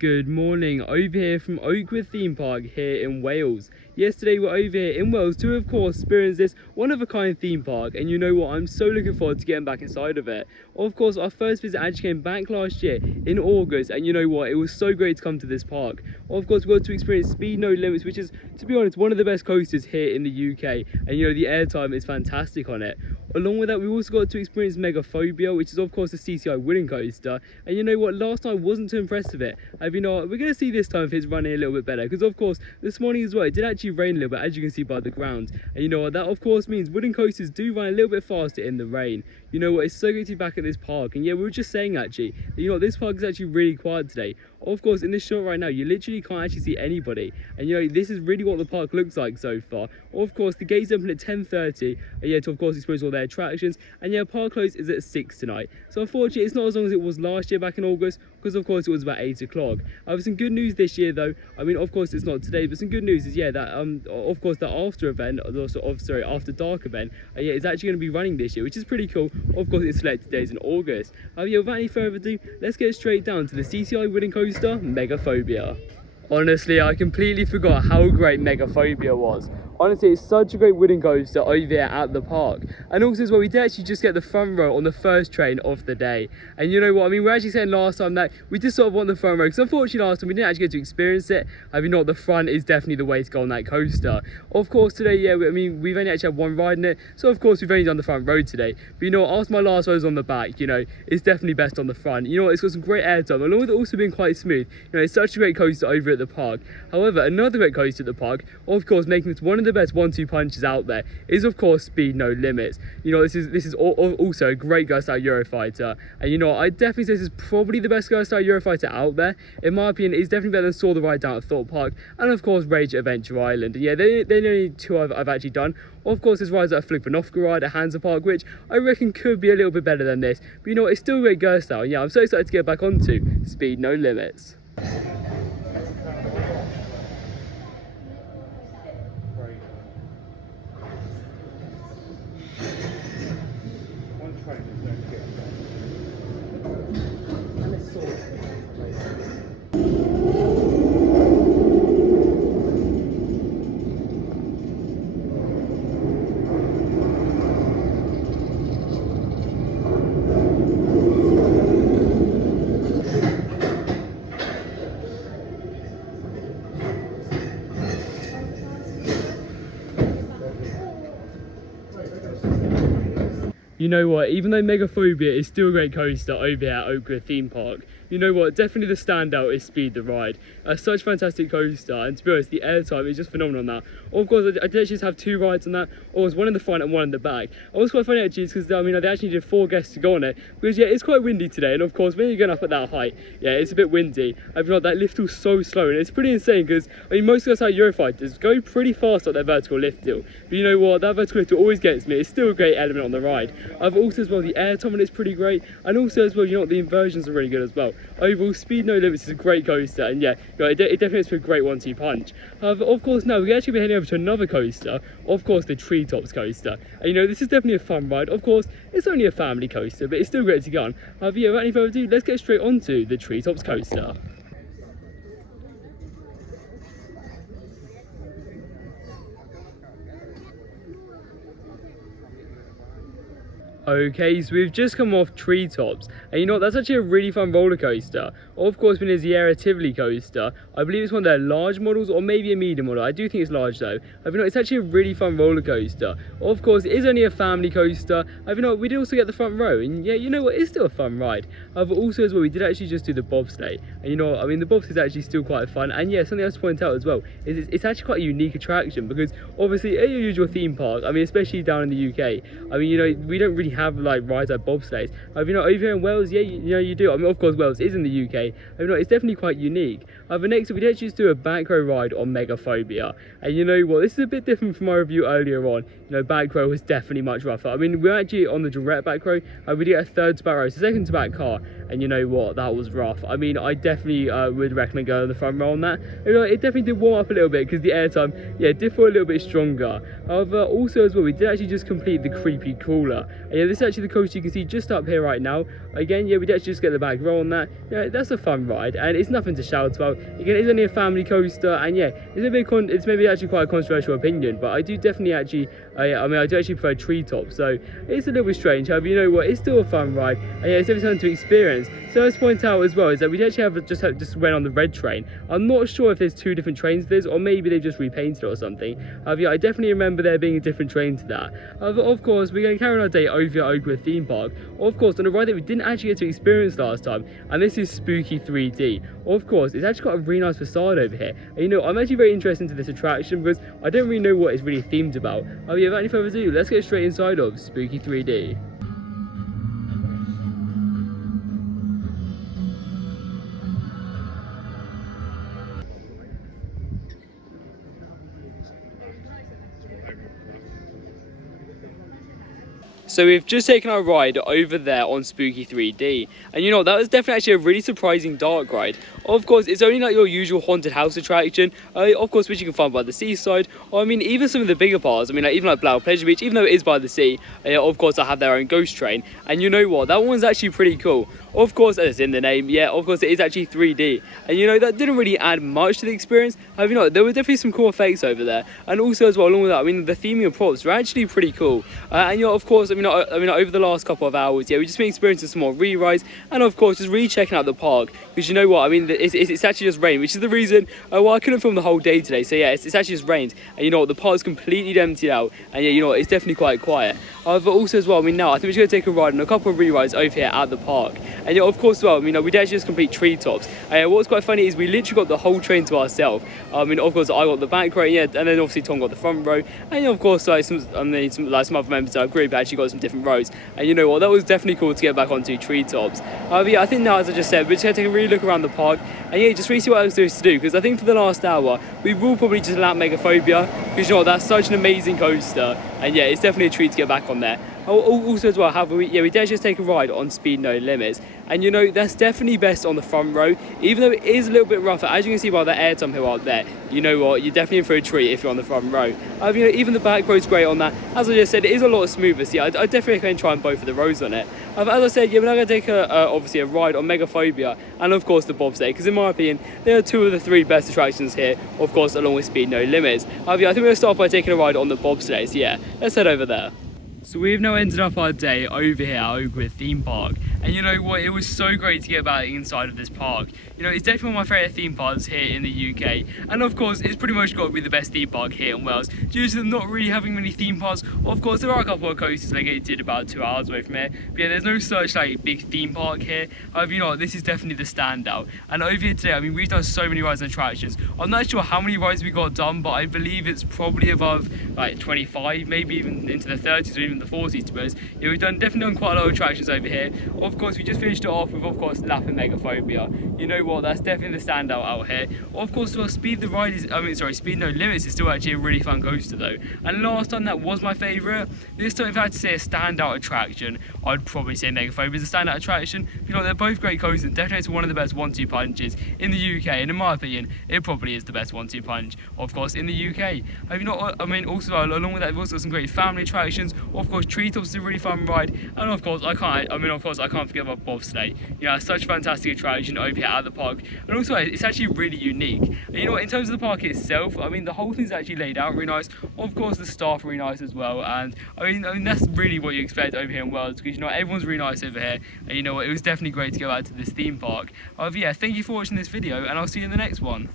Good morning, over here from Oakwood Theme Park here in Wales. Yesterday we're over here in Wales to of course experience this one-of-a-kind theme park, and you know what, I'm so looking forward to getting back inside of it. Of course, our first visit actually came back last year in August, and you know what, it was so great to come to this park. Of course, we got to experience Speed No Limits, which is, to be honest, one of the best coasters here in the UK, and you know, the airtime is fantastic on it. Along with that, we also got to experience Megaphobia, which is of course a CCI wooden coaster, and you know what, last time wasn't too impressed with it. You know, we're going to see this time if it's running a little bit better, because of course this morning as well it did actually rain a little bit, as you can see by the ground, and you know what, that of course means wooden coasters do run a little bit faster in the rain. You know what, it's so good to be back at this park, and yeah, we were just saying actually that, you know, this park is actually really quiet today. Of course, in this shot right now, you literally can't actually see anybody, and you know, this is really what the park looks like so far. Of course, the gates open at 10:30, and yeah, to of course experience all their attractions, and yeah, park close is at 6 tonight. So unfortunately, it's not as long as it was last year back in August, because of course it was about 8 o'clock. Some good news this year though, I mean, of course it's not today, but some good news is, yeah, that of course the after event, after dark event, yeah, it's actually going to be running this year, which is pretty cool. Of course, it's selected days in August. Yeah, without any further ado, let's get straight down to the CCI wooden coaster, Megaphobia. Honestly, I completely forgot how great Megaphobia was. Honestly, it's such a great wooden coaster over here at the park. And also as well, we did actually just get the front row on the first train of the day. And you know what, I mean, we're actually saying last time that we just sort of want the front row, because unfortunately last time we didn't actually get to experience it. I mean, not the front is definitely the way to go on that coaster. Of course today, yeah, I mean, we've only actually had one ride in it, so of course we've only done the front row today. But you know what, after my last rows on the back, you know, it's definitely best on the front. You know what, it's got some great airtime, along with it also being quite smooth. You know, it's such a great coaster over at the park. However, another great coaster at the park, of course making this one of the best 1-2 punches out there, is of course Speed No Limits. You know, this is also a great Ghost style Eurofighter, and you know, I definitely say this is probably the best Ghost style Eurofighter out there. In my opinion, it's definitely better than Saw the Ride down at Thorpe Park, and of course Rage at Adventure Island. And yeah, they're the only two I've actually done. Of course, there's rides like Flip and Off ride at Hansa Park, which I reckon could be a little bit better than this. But you know what, it's still a great Ghost style. Yeah, I'm so excited to get back onto Speed No Limits. You know what, even though Megaphobia is still a great coaster over here at Oakwood Theme Park, you know what, definitely the standout is Speed the Ride. Such fantastic coaster, and to be honest, the airtime is just phenomenal on that. Of course, I did actually just have 2 rides on that. Or was one in the front and one in the back. It was quite funny actually, because I mean, they actually did 4 guests to go on it, because yeah, it's quite windy today, and of course, when you're going up at that height, yeah, it's a bit windy. I've not that lift was so slow, and it's pretty insane, because I mean, most of us Eurofighters go pretty fast up their vertical lift hill. But you know what, that vertical lift hill always gets me. It's still a great element on the ride. I've also as well, the airtime on it's pretty great, and also as well, you know what, the inversions are really good as well. Overall, Speed No Limits is a great coaster, and yeah, you know, it definitely has a great 1-2 punch. However, of course, now we're actually heading over to another coaster, of course, the Treetops Coaster. And you know, this is definitely a fun ride. Of course, it's only a family coaster, but it's still great to get on. However, yeah, without any further ado, let's get straight onto the Treetops Coaster. Okay, so we've just come off Treetops, and you know what, that's actually a really fun roller coaster. Of course, when there's the Air Tivoli coaster, I believe it's one of their large models, or maybe a medium model. I do think it's large though. You know, it's actually a really fun roller coaster. Of course, it is only a family coaster. You know, we did also get the front row, and yeah, you know what, it's still a fun ride. But also as well, we did actually just do the bobsleigh, and you know what, I mean, the bobsleigh is actually still quite fun. And yeah, something else to point out as well is it's actually quite a unique attraction, because obviously at your usual theme park, I mean, especially down in the UK, I mean, you know, we don't really have like rides like bobsleighs. You know, over here in Wales, yeah, you know, you do. I mean, of course, Wales is in the UK. You know, it's definitely quite unique. But next, we did actually just do a Bankroll ride on Megaphobia, and you know what, this is a bit different from my review earlier on. You know, Bankroll was definitely much rougher. I mean, we're actually on the direct back row. We did a 3rd to back row, so 2nd to back car, and you know what, that was rough. I mean, I definitely would recommend going on the front row on that. You know, it definitely did warm up a little bit, because the airtime, yeah, did feel a little bit stronger. However, also as well, we did actually just complete the creepy crawler, and yeah, this is actually the coaster you can see just up here right now. Again, yeah, we did actually just get the Bankroll on that. Yeah, that's a fun ride, and it's nothing to shout about. Again, it's only a family coaster, and yeah, it's maybe actually quite a controversial opinion, but I do definitely actually, I do actually prefer Treetops, so it's a little bit strange. However, you know what, it's still a fun ride, and yeah, it's definitely something to experience. So let's point out as well is that we actually just went on the red train. I'm not sure if there's two different trains for this, or maybe they've just repainted it or something. However, yeah, I definitely remember there being a different train to that. However, of course, we're going to carry on our day over at Oakwood Theme Park. Of course, on a ride that we didn't actually get to experience last time, and this is Spooky 3D. Of course, it's actually got a really nice facade over here. And you know, I'm actually very interested into this attraction because I don't really know what it's really themed about. However, yeah, without any further ado, let's get straight inside of Spooky 3D. So we've just taken our ride over there on Spooky 3D, and you know, that was definitely actually a really surprising dark ride. Of course, it's only like your usual haunted house attraction, of course, which you can find by the seaside, or I mean, even some of the bigger parts, I mean, like, even like Black Pleasure Beach, even though it is by the sea, of course, I have their own ghost train, and you know what, that one's actually pretty cool. Of course, as it's in the name, yeah, of course, it is actually 3D, and you know, that didn't really add much to the experience. However, you know, there were definitely some cool effects over there, and also as well, along with that, I mean, the theming of props were actually pretty cool, and you know, of course, I mean, over the last couple of hours, yeah, we've just been experiencing some more re-rides, and of course, just really checking out the park, because you know what, I mean, it's actually just rained, which is the reason why I couldn't film the whole day today. So yeah, it's actually just rained, and you know what, the park's completely emptied out, and yeah, you know what, it's definitely quite quiet. But also as well, I mean, now I think we're just going to take a ride on a couple of re-rides over here at the park, and yeah, of course as well, I mean, we did actually just complete Treetops. What's quite funny is we literally got the whole train to ourselves. I mean, of course, I got the back row, yeah, and then obviously Tom got the front row, and of course, like some other members of our group actually got some different rows. And you know what, that was definitely cool to get back onto Treetops. But yeah, I think now, as I just said, we're just going to take a really look around the park, and yeah, just really see what else there is to do, because I think for the last hour, we will probably just lap Megaphobia, because you know what, that's such an amazing coaster, and yeah, it's definitely a treat to get back on there. Also as well, we did just take a ride on Speed No Limits, and you know, that's definitely best on the front row, even though it is a little bit rougher, as you can see by the airtime hill out there. You know what, you're definitely in for a treat if you're on the front row. You know, even the back row's great on that. As I just said, it is a lot smoother, so yeah, I definitely can try and both of the rows on it. As I said, yeah, we're now going to take obviously a ride on Megaphobia, and of course the bobsleigh, because in my opinion, they are two of the three best attractions here, of course, along with Speed No Limits. Yeah, I think we're going to start by taking a ride on the bobsleigh, so yeah, let's head over there. So we've now ended up our day over here at Oakwood Theme Park, and you know what, it was so great to get back inside of this park. You know, it's definitely one of my favourite theme parks here in the UK, and of course it's pretty much got to be the best theme park here in Wales, due to them not really having many theme parks. Of course there are a couple of coasters located about 2 hours away from here, but yeah, there's no such like big theme park here. However, you know what, this is definitely the standout, and over here today, I mean, we've done so many rides and attractions. I'm not sure how many rides we got done, but I believe it's probably above like 25, maybe even into the 30s or even the 40s, to be honest. Yeah, we've definitely done quite a lot of attractions over here. Of course, we just finished it off with, of course, lapping Megaphobia. You know what, that's definitely the standout out here. Of course, well, Speed No Limits is still actually a really fun coaster though. And last time that was my favourite. This time, if I had to say a standout attraction, I'd probably say Megaphobia is a standout attraction. You know, they're both great coasters. Definitely it's one of the best 1-2 punches in the UK, and in my opinion, it probably is the best 1-2 punch, of course, in the UK. You know, I mean, also along with that, we've also got some great family attractions. Of course, Treetops is a really fun ride, and of course, I can't forget about bobsleigh. You know, it's such a fantastic attraction over here at the park, and also it's actually really unique. And you know what, in terms of the park itself, I mean, the whole thing's actually laid out really nice. Of course, the staff are really nice as well, and I mean that's really what you expect over here in Wales, because you know everyone's really nice over here, and you know what, it was definitely great to go out to this theme park. Yeah, thank you for watching this video, and I'll see you in the next one.